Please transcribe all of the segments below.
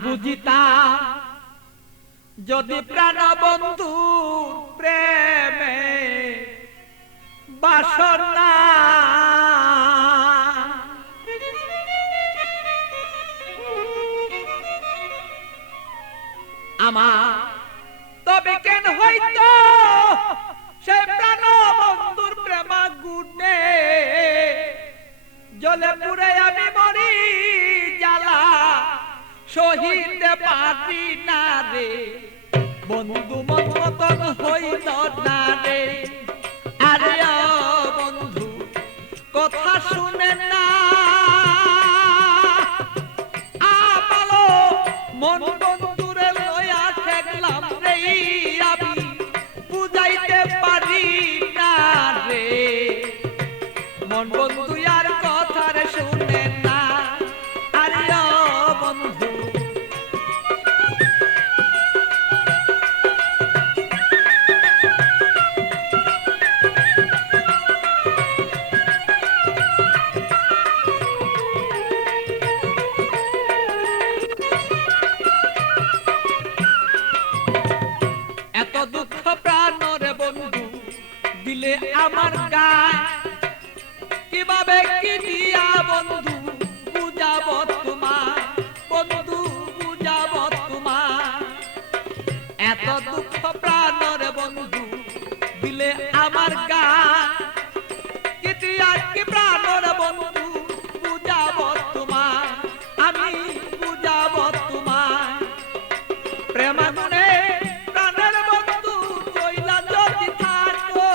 বুঝিতাম যদি প্রাণ বন্ধু প্রেমে বাসনা আমার তবে কেন হইতো সে প্রাণ বন্ধুর প্রেমা গুণে জলে পুরে আমি মরি জ্বালা সহিতে পারি না রে বন্ধু মন মতন হইল না রে আরে বন্ধু কথা শুনে না আমালো মন বন্ধুরে লয়া ঠেকলাম রে আমি বুঝাইতে পারি না রে মন বন্ধু আর কথা রে শুনে না আরে বন্ধু দিলে আমার গায় কিভাবে কি দিয়া বন্ধু বুঝাবো তোমার বন্ধু বুঝাবো তোমার এত দুঃখ প্রাণের বন্ধু দিলে আমার গায় কি দিয়া কি প্রাণের বন্ধু বুঝাবো তোমার আমি বুঝাবো তোমার প্রেমাগুনে প্রাণের বন্ধু কইলা যদি থাকো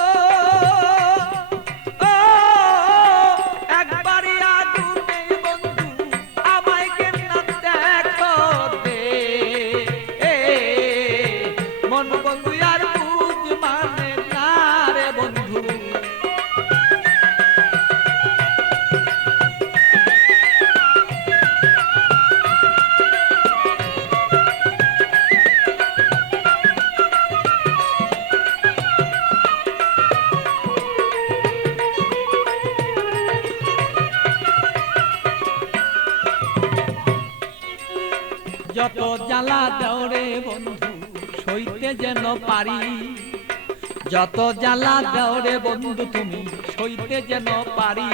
একবারই আগুনে বন্ধু আমায় কেন দেখো দে মন বন্ধু আর বুঝ মানে না রে বন্ধু যত জ্বালা দেওরে বন্ধু সইতে যেন পারি যত জ্বালা দেওরে বন্ধু তুমি সইতে যেন পারি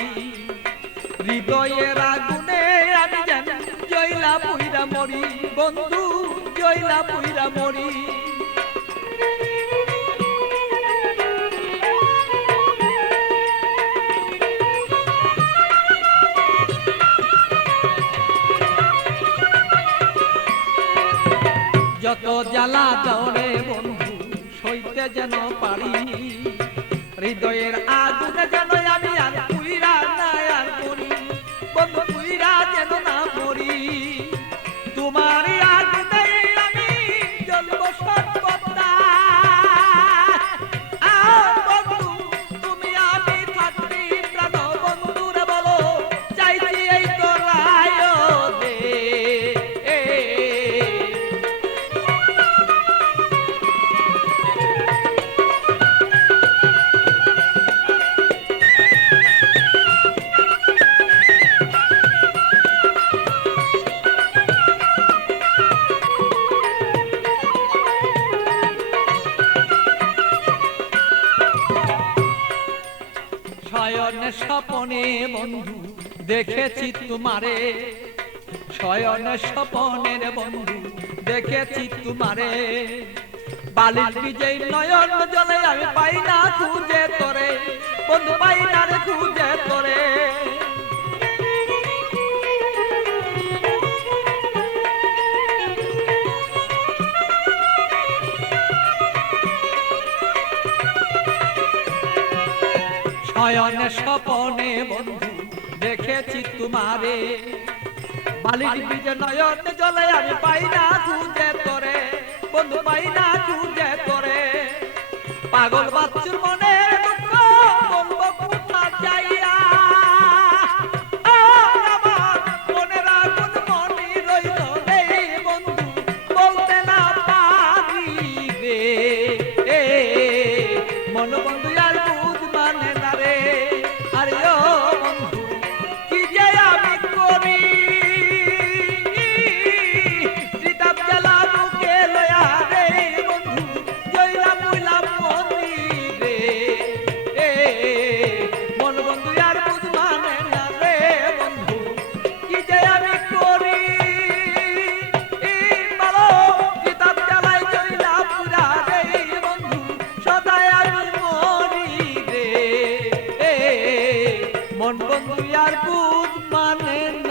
হৃদয়ের আগুনে আমি যেন জয়লা পুইরা মরি বন্ধু জয়লা পুইরা মরি যত জ্বালা দৌড়ে বন্ধু সইতে যেন পারি হৃদয়ের আগুনে যেন আমি আর পুইরা না আর করি বন্ধু পুইরা যেন না মরি তোমার আগুনে আমি জ্বলব সর্বদা বন্ধু তুমি আমি থাকবি প্রাণ বন্ধুরে বলো চাইছি এই তো রায় দে শয়নে স্বপনে বন্ধু দেখেছি তোমারে শয়নে স্বপনের বন্ধু দেখেছি তোমারে বালির বিজয় নয়ন জলে আমি পাই না খুঁজে তোরে বন্ধু পাই না রে খুঁজে তোরে শয়নে স্বপনে বন্ধু দেখেছি তোমারে বালির বীজে নয়ন জলে আমি পাই না খুঁজে তোরে বন্ধু পাই না খুঁজে তোরে পাগল বাচ্চুর মনে দুঃখ বলবো কোথা যাইয়া আমার মনের আগুন মনে রইল এই বন্ধু বলতে না পারি রে মন বন্ধু আর বুঝ মানে না রে আরে ও বন্ধু কি যে আমি করি ধন বন্ধু আর কুদ মানে